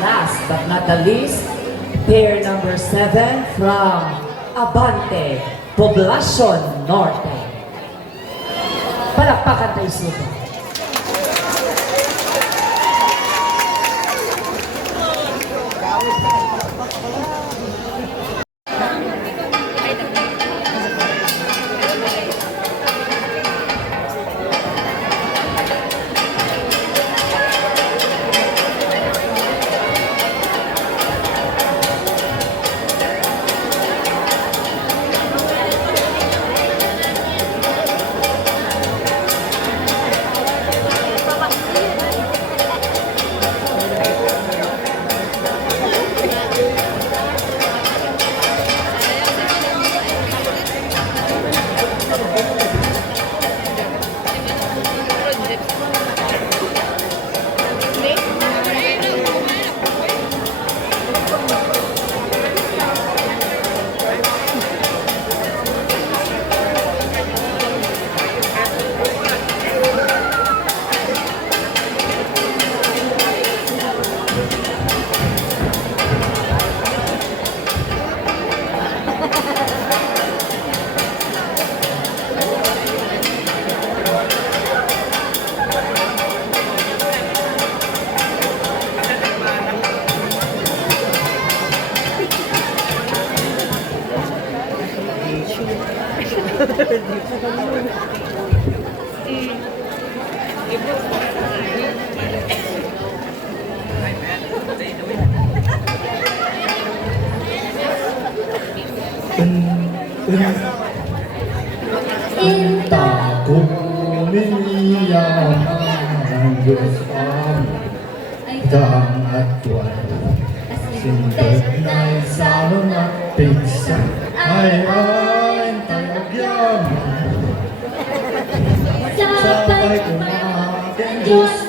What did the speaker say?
Last but not the least, pair number 7 from Abante, Poblacion Norte. Palakpakan tayo suko. Entah ku minyak Diyos ang damat tuwan Sintenay sa mga pigsa ay tayagyaman Sabay kumakin Diyos